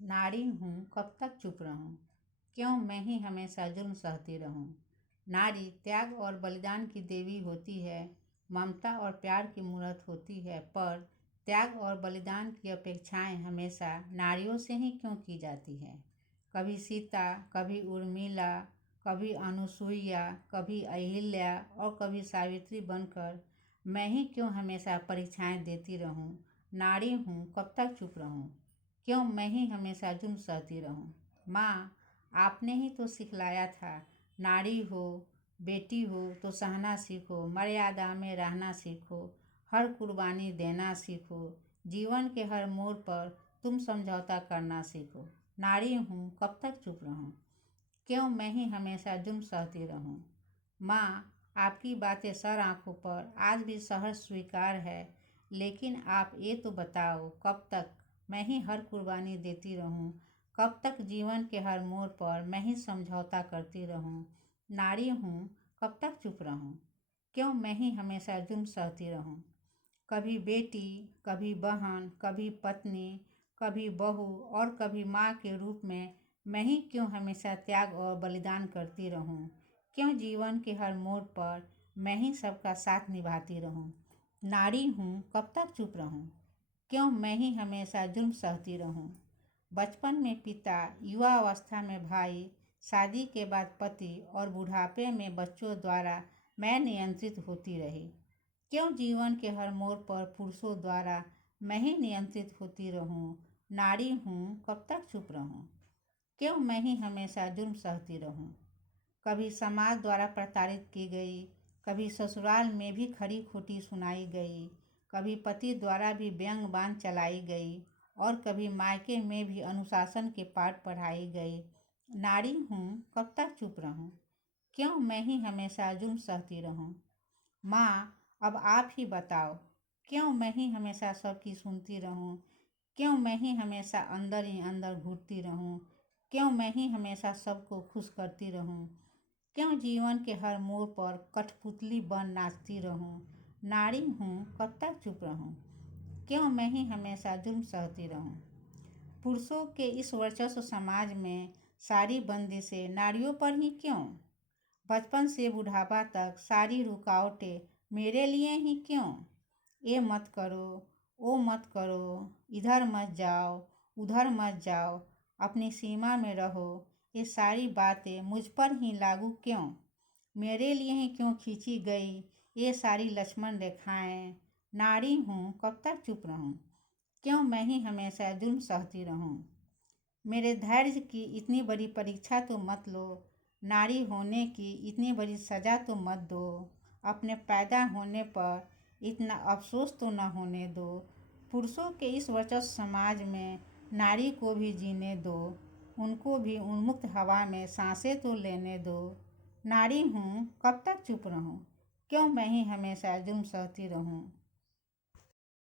नारी हूँ कब तक चुप रहूँ, क्यों मैं ही हमेशा जुल्म सहती रहूँ। नारी त्याग और बलिदान की देवी होती है, ममता और प्यार की मूरत होती है, पर त्याग और बलिदान की अपेक्षाएं हमेशा नारियों से ही क्यों की जाती है। कभी सीता, कभी उर्मिला, कभी अनुसुईया, कभी अहिल्या और कभी सावित्री बनकर मैं ही क्यों हमेशा परीक्षाएं देती रहूं। नारी हूँ कब तक चुप रहूं, क्यों मैं ही हमेशा जुल्म सहती रहूं। माँ, आपने ही तो सिखलाया था, नारी हो, बेटी हो तो सहना सीखो, मर्यादा में रहना सीखो, हर कुर्बानी देना सीखो, जीवन के हर मोड़ पर तुम समझौता करना सीखो। नारी हूँ कब तक चुप रहूं, क्यों मैं ही हमेशा जुल्म सहती रहूं। माँ, आपकी बातें सर आँखों पर आज भी सहज स्वीकार है, लेकिन आप ये तो बताओ कब तक मैं ही हर कुर्बानी देती रहूं, कब तक जीवन के हर मोड़ पर मैं ही समझौता करती रहूं। नारी हूँ कब तक चुप रहूं, क्यों मैं ही हमेशा जुल्म सहती रहूं। कभी बेटी, कभी बहन, कभी पत्नी, कभी बहू और कभी माँ के रूप में मैं ही क्यों हमेशा त्याग और बलिदान करती रहूं। क्यों जीवन के हर मोड़ पर मैं ही सबका साथ निभाती रहूं। नारी हूँ कब तक चुप रहूं, क्यों मैं ही हमेशा जुल्म सहती रहूं। बचपन में पिता, युवा अवस्था में भाई, शादी के बाद पति और बुढ़ापे में बच्चों द्वारा मैं नियंत्रित होती रही। क्यों जीवन के हर मोड़ पर पुरुषों द्वारा मैं ही नियंत्रित होती रहूं। नारी हूँ कब तक चुप रहूं, क्यों मैं ही हमेशा जुल्म सहती रहूं। कभी समाज द्वारा प्रताड़ित की गई, कभी ससुराल में भी खरी खोटी सुनाई गई, कभी पति द्वारा भी व्यंग बाण चलाई गई और कभी मायके में भी अनुशासन के पाठ पढ़ाई गई। नारी हूँ कब तक चुप रहूं, क्यों मैं ही हमेशा जुल्म सहती रहूं। माँ, अब आप ही बताओ, क्यों मैं ही हमेशा सबकी सुनती रहूं, क्यों मैं ही हमेशा अंदर ही अंदर घुटती रहूं, क्यों मैं ही हमेशा सबको खुश करती रहूं, क्यों जीवन के हर मोड़ पर कठपुतली बन नाचती रहूं। नारी हूँ कब तक चुप रहूं, क्यों मैं ही हमेशा जुल्म सहती रहूं। पुरुषों के इस वर्चस्व समाज में सारी बंदिशें नारियों पर ही क्यों। बचपन से बुढ़ापा तक सारी रुकावटें मेरे लिए ही क्यों। ये मत करो, वो मत करो, इधर मत जाओ, उधर मत जाओ, अपनी सीमा में रहो, ये सारी बातें मुझ पर ही लागू क्यों। मेरे लिए ही क्यों खींची गई ये सारी लक्ष्मण रेखाएं। नारी हूँ कब तक चुप रहूं, क्यों मैं ही हमेशा जुल्म सहती रहूं। मेरे धैर्य की इतनी बड़ी परीक्षा तो मत लो, नारी होने की इतनी बड़ी सजा तो मत दो, अपने पैदा होने पर इतना अफसोस तो न होने दो। पुरुषों के इस वर्चस्व समाज में नारी को भी जीने दो, उनको भी उन्मुक्त हवा में सांसें तो लेने दो। नारी हूँ कब तक चुप रहूं, क्यों मैं ही हमेशा जुल्म सहती रहूं।